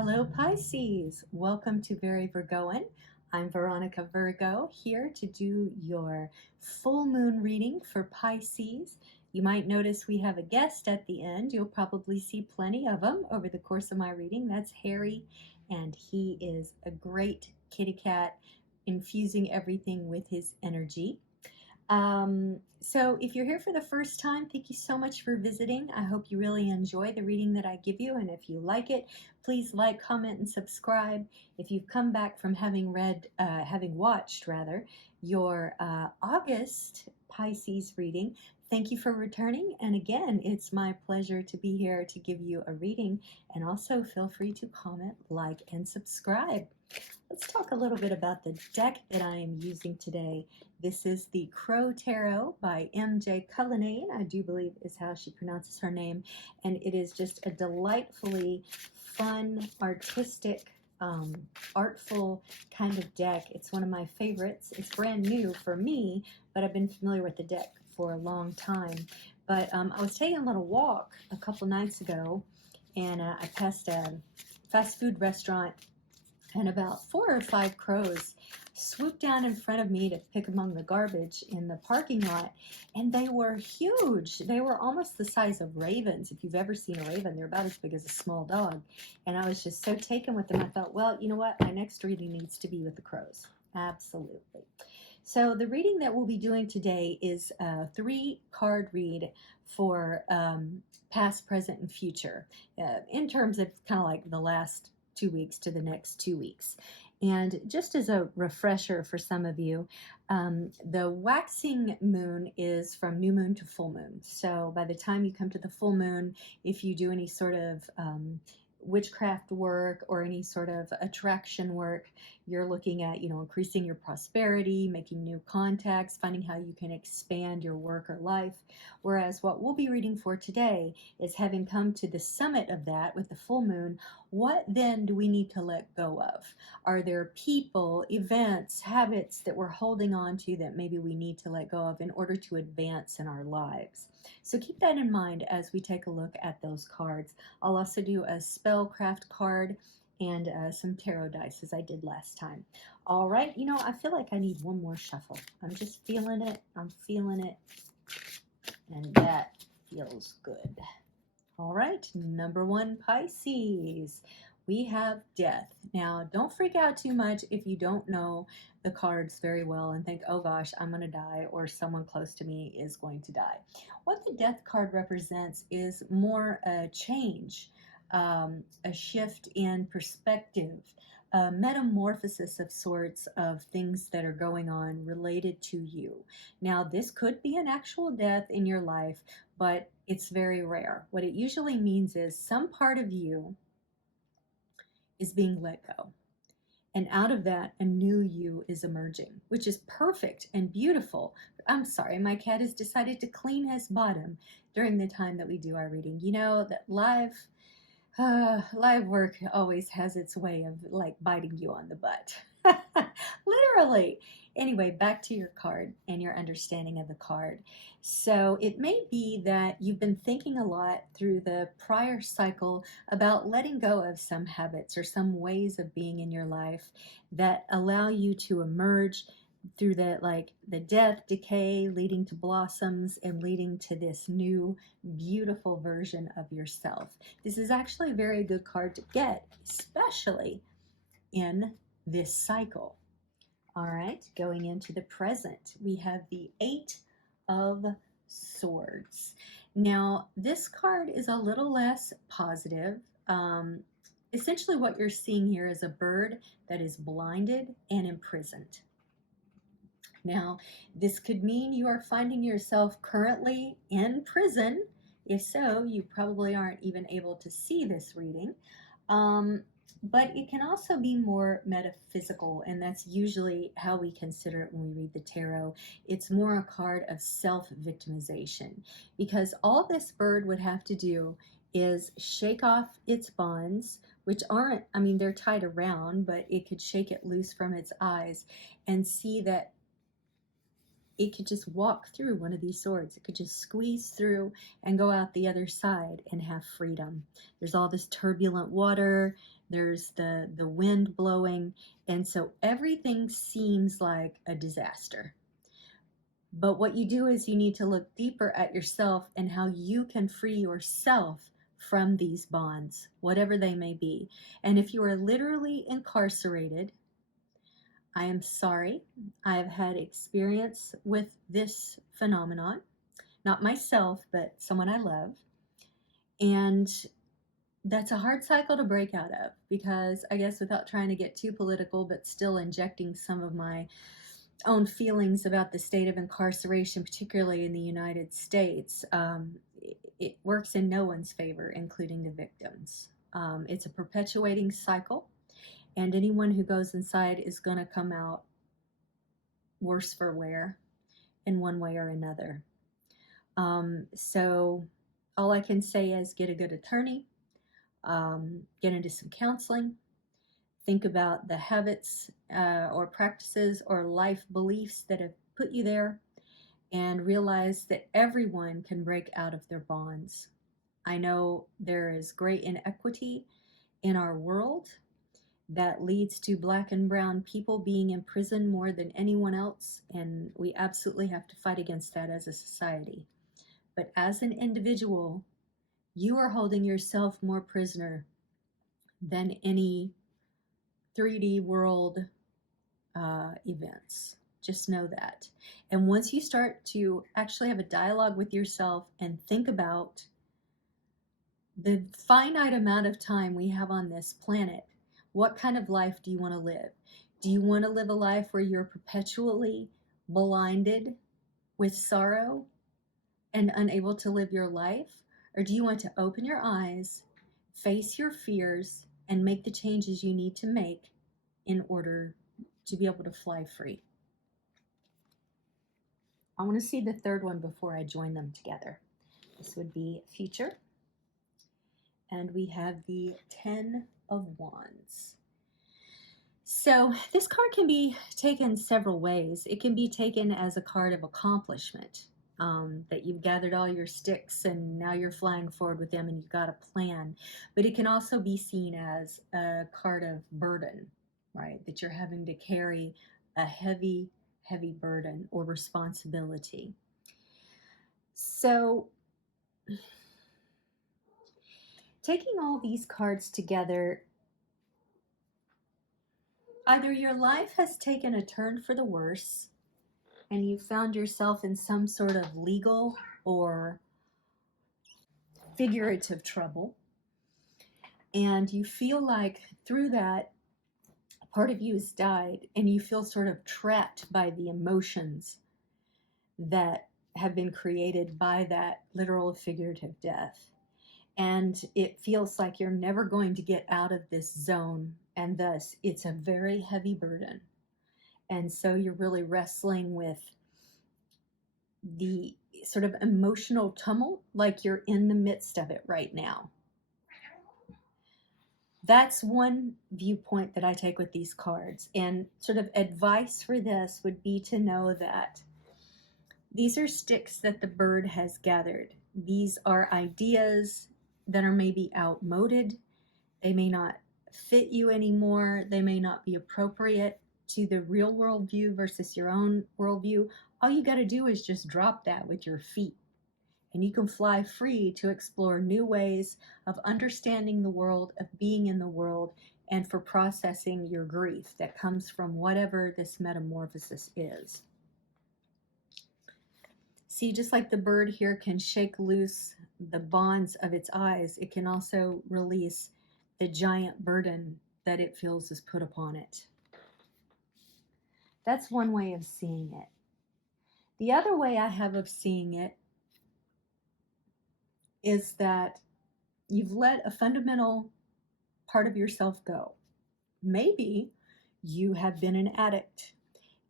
Hello Pisces, welcome to Very Virgoan. I'm Veronica Virgo, here to do your full moon reading for Pisces. You might notice we have a guest at the end. You'll probably see plenty of them over the course of my reading. That's Harry, and he is a great kitty cat, infusing everything with his energy. So if you're here for the first time, thank you so much for visiting. I hope you really enjoy the reading that I give you, and if you like it, please like, comment, and subscribe. If you've come back from having watched your August Pisces reading, thank you for returning. And again, it's my pleasure to be here to give you a reading, and also feel free to comment, like, and subscribe. Let's talk a little bit about the deck that I am using today. This is the Crow Tarot by M.J. Cullinane, I do believe is how she pronounces her name. And it is just a delightfully fun, artistic, artful kind of deck. It's one of my favorites. It's brand new for me, but I've been familiar with the deck for a long time. But I was taking a little walk a couple nights ago, and I passed a fast food restaurant, and about 4 or 5 crows swooped down in front of me to pick among the garbage in the parking lot, and they were huge. They were almost the size of ravens. If you've ever seen a raven, they're about as big as a small dog, and I was just so taken with them. I thought, well, you know what? My next reading needs to be with the crows. Absolutely. So the reading that we'll be doing today is a 3-card read for past, present, and future, in terms of kind of like the last 2 weeks to the next 2 weeks. And just as a refresher for some of you, the waxing moon is from new moon to full moon. So by the time you come to the full moon, if you do any sort of witchcraft work or any sort of attraction work, you're looking at, increasing your prosperity, making new contacts, finding how you can expand your work or life. Whereas what we'll be reading for today is, having come to the summit of that with the full moon, what then do we need to let go of? Are there people, events, habits that we're holding on to that maybe we need to let go of in order to advance in our lives? So keep that in mind as we take a look at those cards. I'll also do a spellcraft card and some tarot dice, as I did last time. All right, I feel like I need one more shuffle. I'm just feeling it. I'm feeling it. And that feels good. All right, number 1, Pisces. We have death. Now, don't freak out too much if you don't know the cards very well and think, oh gosh, I'm going to die, or someone close to me is going to die. What the death card represents is more a change, a shift in perspective, a metamorphosis of sorts of things that are going on related to you. Now, this could be an actual death in your life, but it's very rare. What it usually means is some part of you is being let go. And out of that, a new you is emerging, which is perfect and beautiful. I'm sorry, my cat has decided to clean his bottom during the time that we do our reading. You know that live work always has its way of like biting you on the butt. Literally. Anyway, back to your card and your understanding of the card. So it may be that you've been thinking a lot through the prior cycle about letting go of some habits or some ways of being in your life that allow you to emerge through the death, decay, leading to blossoms and leading to this new beautiful version of yourself. This is actually a very good card to get, especially in this cycle. All right, going into the present, we have the 8 of Swords. Now, this card is a little less positive. Essentially what you're seeing here is a bird that is blinded and imprisoned. Now, this could mean you are finding yourself currently in prison. If so, you probably aren't even able to see this reading. But it can also be more metaphysical, and that's usually how we consider it when we read the tarot. It's more a card of self-victimization, because all this bird would have to do is shake off its bonds, which aren't, they're tied around, but it could shake it loose from its eyes and see that it could just walk through one of these swords. It could just squeeze through and go out the other side and have freedom. There's all this turbulent water. There's the wind blowing. And so everything seems like a disaster. But what you do is you need to look deeper at yourself and how you can free yourself from these bonds, whatever they may be. And if you are literally incarcerated, I am sorry. I have had experience with this phenomenon, not myself, but someone I love. And that's a hard cycle to break out of, because I guess, without trying to get too political, but still injecting some of my own feelings about the state of incarceration, particularly in the United States, it works in no one's favor, including the victims. It's a perpetuating cycle, and anyone who goes inside is going to come out worse for wear in one way or another. So all I can say is get a good attorney, get into some counseling, think about the habits or practices or life beliefs that have put you there, and realize that everyone can break out of their bonds. I know there is great inequity in our world that leads to Black and brown people being in prison more than anyone else, and we absolutely have to fight against that as a society. But as an individual, you are holding yourself more prisoner than any 3D world events. Just know that. And once you start to actually have a dialogue with yourself and think about the finite amount of time we have on this planet, what kind of life do you want to live? Do you want to live a life where you're perpetually blinded with sorrow and unable to live your life? Or do you want to open your eyes, face your fears, and make the changes you need to make in order to be able to fly free? I want to see the third one before I join them together. This would be future. And we have the 10 of Wands. So this card can be taken several ways. It can be taken as a card of accomplishment, that you've gathered all your sticks and now you're flying forward with them and you've got a plan. But it can also be seen as a card of burden, right? That you're having to carry a heavy burden or responsibility. So taking all these cards together, either your life has taken a turn for the worse and you found yourself in some sort of legal or figurative trouble, and you feel like through that part of you has died, and you feel sort of trapped by the emotions that have been created by that literal figurative death. And it feels like you're never going to get out of this zone, and thus it's a very heavy burden. And so you're really wrestling with the sort of emotional tumult, like you're in the midst of it right now. That's one viewpoint that I take with these cards. And sort of advice for this would be to know that these are sticks that the bird has gathered. These are ideas that are maybe outmoded. They may not fit you anymore. They may not be appropriate to the real world view versus your own worldview. All you got to do is just drop that with your feet, and you can fly free to explore new ways of understanding the world, of being in the world, and for processing your grief that comes from whatever this metamorphosis is. See, just like the bird here can shake loose the bonds of its eyes, it can also release the giant burden that it feels is put upon it. That's one way of seeing it. The other way I have of seeing it is that you've let a fundamental part of yourself go. Maybe you have been an addict.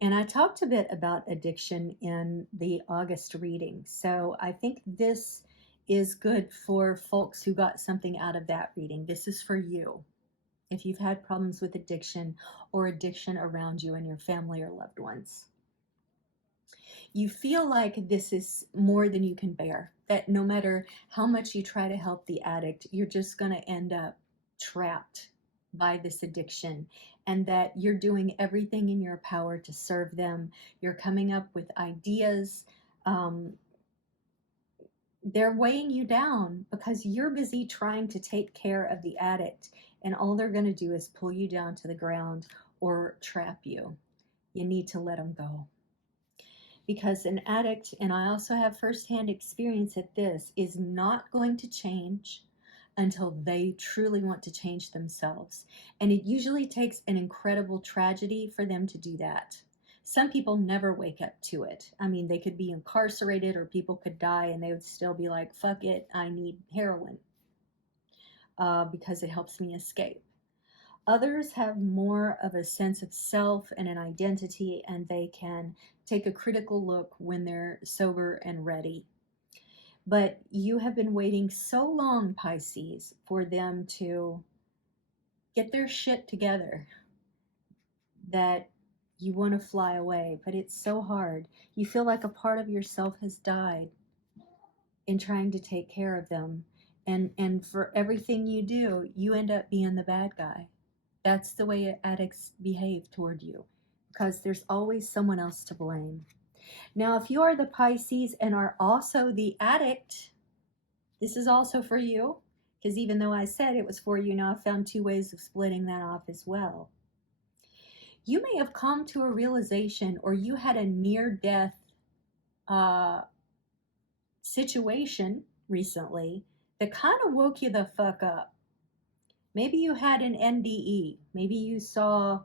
And I talked a bit about addiction in the August reading. So I think this is good for folks who got something out of that reading. This is for you. If you've had problems with addiction or addiction around you and your family or loved ones. You feel like this is more than you can bear, that no matter how much you try to help the addict, you're just going to end up trapped by this addiction, and that you're doing everything in your power to serve them. You're coming up with ideas. Um, they're weighing you down because you're busy trying to take care of the addict, and all they're going to do is pull you down to the ground or trap you. You need to let them go. Because an addict, and I also have firsthand experience at this, is not going to change until they truly want to change themselves. And it usually takes an incredible tragedy for them to do that. Some people never wake up to it. I mean, they could be incarcerated or people could die and they would still be like, fuck it, I need heroin because it helps me escape. Others have more of a sense of self and an identity, and they can take a critical look when they're sober and ready. But you have been waiting so long, Pisces, for them to get their shit together that you want to fly away, but it's so hard. You feel like a part of yourself has died in trying to take care of them. And for everything you do, you end up being the bad guy. That's the way addicts behave toward you, because there's always someone else to blame. Now, if you are the Pisces and are also the addict, this is also for you, because even though I said it was for you, now I've found two ways of splitting that off as well. You may have come to a realization, or you had a near-death situation recently that kind of woke you the fuck up. Maybe you had an NDE. Maybe you saw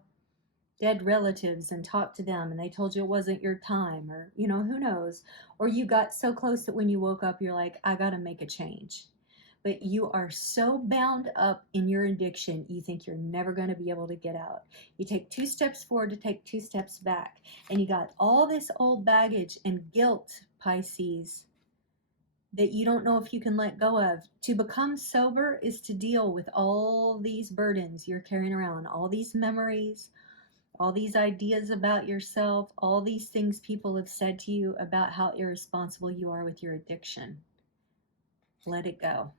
dead relatives and talked to them and they told you it wasn't your time, or, you know, who knows. Or you got so close that when you woke up, you're like, I got to make a change. But you are so bound up in your addiction, you think you're never going to be able to get out. You take 2 steps forward to take 2 steps back. And you got all this old baggage and guilt, Pisces, that you don't know if you can let go of. To become sober is to deal with all these burdens you're carrying around, all these memories, all these ideas about yourself, all these things people have said to you about how irresponsible you are with your addiction. Let it go.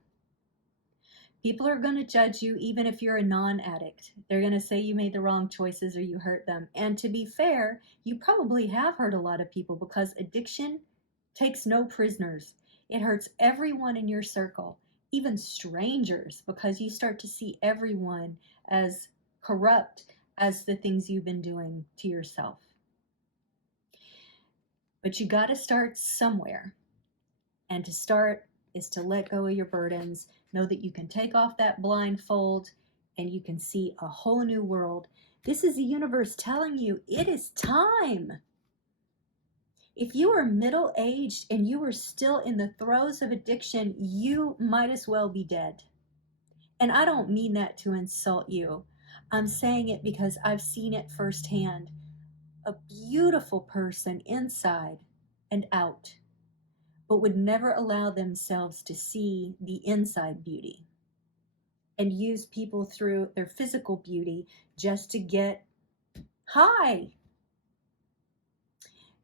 People are going to judge you even if you're a non-addict. They're going to say you made the wrong choices or you hurt them. And to be fair, you probably have hurt a lot of people, because addiction takes no prisoners. It hurts everyone in your circle, even strangers, because you start to see everyone as corrupt as the things you've been doing to yourself. But you got to start somewhere. And to start is to let go of your burdens. Know that you can take off that blindfold and you can see a whole new world. This is the universe telling you it is time. If you are middle-aged and you are still in the throes of addiction, you might as well be dead. And I don't mean that to insult you. I'm saying it because I've seen it firsthand. A beautiful person inside and out, but would never allow themselves to see the inside beauty, and use people through their physical beauty just to get high.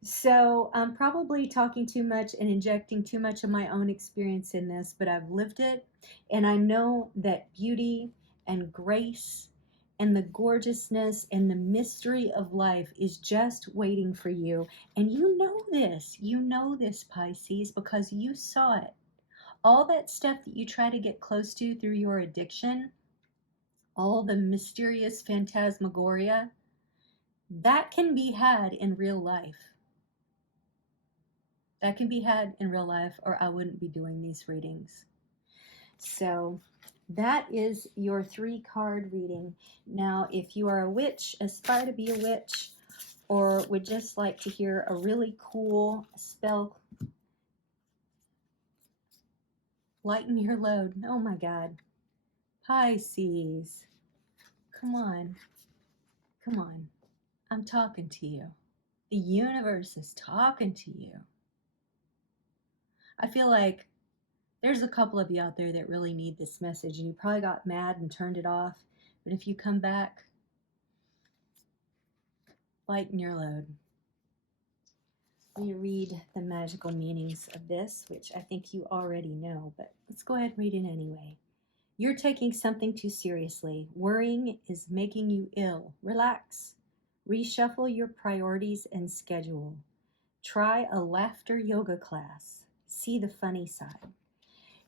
So I'm probably talking too much and injecting too much of my own experience in this, but I've lived it, and I know that beauty and grace and the gorgeousness and the mystery of life is just waiting for you. And you know this, Pisces, because you saw it. All that stuff that you try to get close to through your addiction, all the mysterious phantasmagoria, that can be had in real life. That can be had in real life, or I wouldn't be doing these readings. So that is your 3-card reading. Now, if you are a witch, aspire to be a witch, or would just like to hear a really cool spell, lighten your load. Oh my God. Pisces. Come on. Come on. I'm talking to you. The universe is talking to you. I feel like there's a couple of you out there that really need this message, and you probably got mad and turned it off. But if you come back, lighten your load. Let me read the magical meanings of this, which I think you already know, but let's go ahead and read it anyway. You're taking something too seriously. Worrying is making you ill. Relax. Reshuffle your priorities and schedule. Try a laughter yoga class. See the funny side.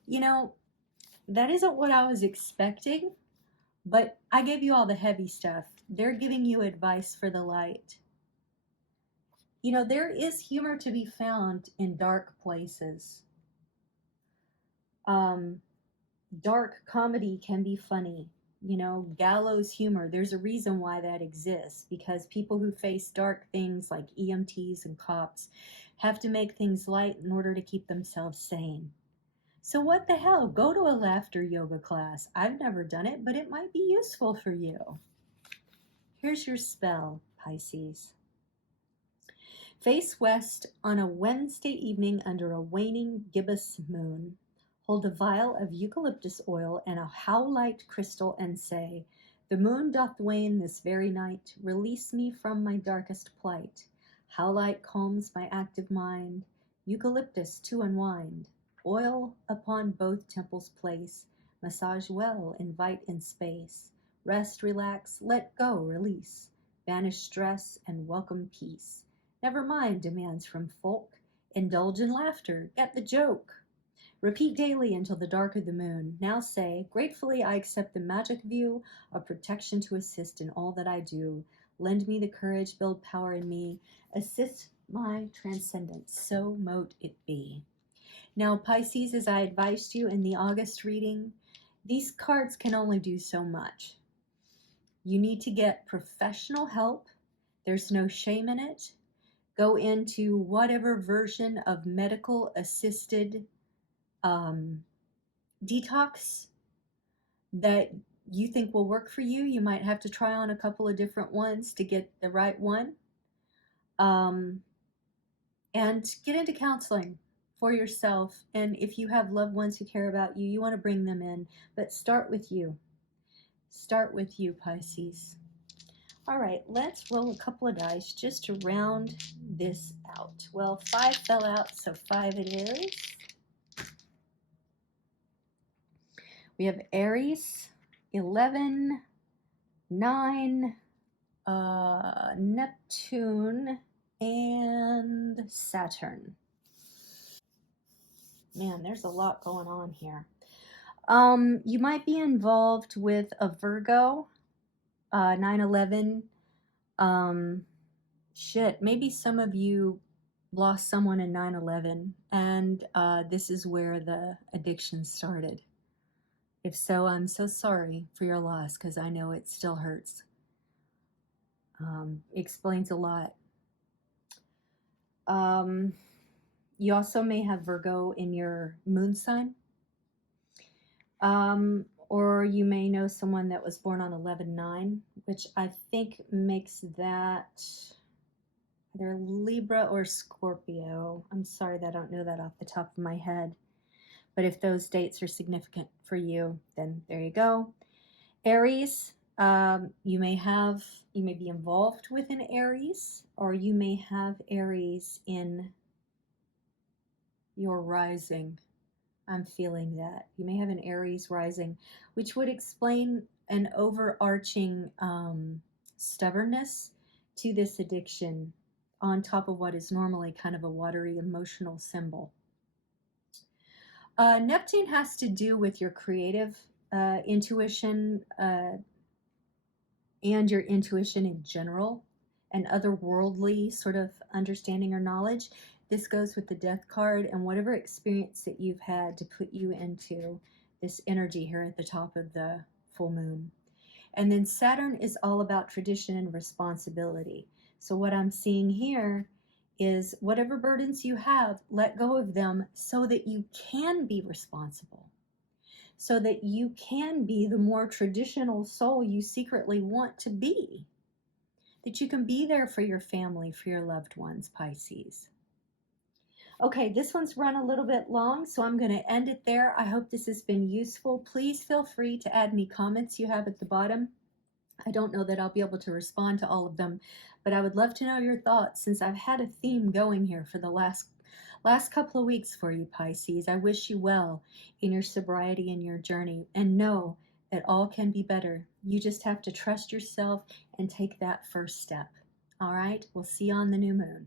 You know, that isn't what I was expecting, but I gave you all the heavy stuff. They're giving you advice for the light. You know, there is humor to be found in dark places. Dark comedy can be funny. You know, gallows humor, there's a reason why that exists, because people who face dark things like EMTs and cops have to make things light in order to keep themselves sane. So what the hell? Go to a laughter yoga class. I've never done it, but it might be useful for you. Here's your spell, Pisces. Face west on a Wednesday evening under a waning gibbous moon. Hold a vial of eucalyptus oil and a howlite crystal and say, the moon doth wane this very night. Release me from my darkest plight. Howlite calms my active mind. Eucalyptus to unwind. Oil upon both temples place. Massage well, invite in space. Rest, relax, let go, release. Banish stress and welcome peace. Never mind demands from folk. Indulge in laughter, get the joke. Repeat daily until the dark of the moon. Now say, gratefully I accept the magic view of protection to assist in all that I do. Lend me the courage, build power in me. Assist my transcendence, so mote it be. Now, Pisces, as I advised you in the August reading, these cards can only do so much. You need to get professional help. There's no shame in it. Go into whatever version of medical assisted detox that you think will work for you. You might have to try on a couple of different ones to get the right one. And get into counseling for yourself. And if you have loved ones who care about you, you want to bring them in. But start with you. Start with you, Pisces. All right, let's roll a couple of dice just to round this out. Well, 5 fell out, so 5 it is. We have Aries, 11, 9, Neptune, and Saturn. Man, there's a lot going on here. You might be involved with a Virgo, 9/11. Maybe some of you lost someone in 9/11, and this is where the addiction started. If so, I'm so sorry for your loss, because I know it still hurts. Explains a lot. You also may have Virgo in your moon sign. Or you may know someone that was born on 11/9, which I think makes that either Libra or Scorpio. I'm sorry that I don't know that off the top of my head. But if those dates are significant for you, then there you go. Aries, you may be involved with an Aries, or you may have Aries in your rising. I'm feeling that. You may have an Aries rising, which would explain an overarching stubbornness to this addiction on top of what is normally kind of a watery emotional symbol. Neptune has to do with your creative intuition and your intuition in general and otherworldly sort of understanding or knowledge. This goes with the Death card and whatever experience that you've had to put you into this energy here at the top of the full moon. And then Saturn is all about tradition and responsibility. So what I'm seeing here is whatever burdens you have, let go of them so that you can be responsible, so that you can be the more traditional soul you secretly want to be, that you can be there for your family, for your loved ones, Pisces. Okay, this one's run a little bit long, so I'm going to end it there. I hope this has been useful. Please feel free to add any comments you have at the bottom. I don't know that I'll be able to respond to all of them, but I would love to know your thoughts since I've had a theme going here for the last couple of weeks for you, Pisces. I wish you well in your sobriety and your journey, and know that all can be better. You just have to trust yourself and take that first step. All right, we'll see you on the new moon.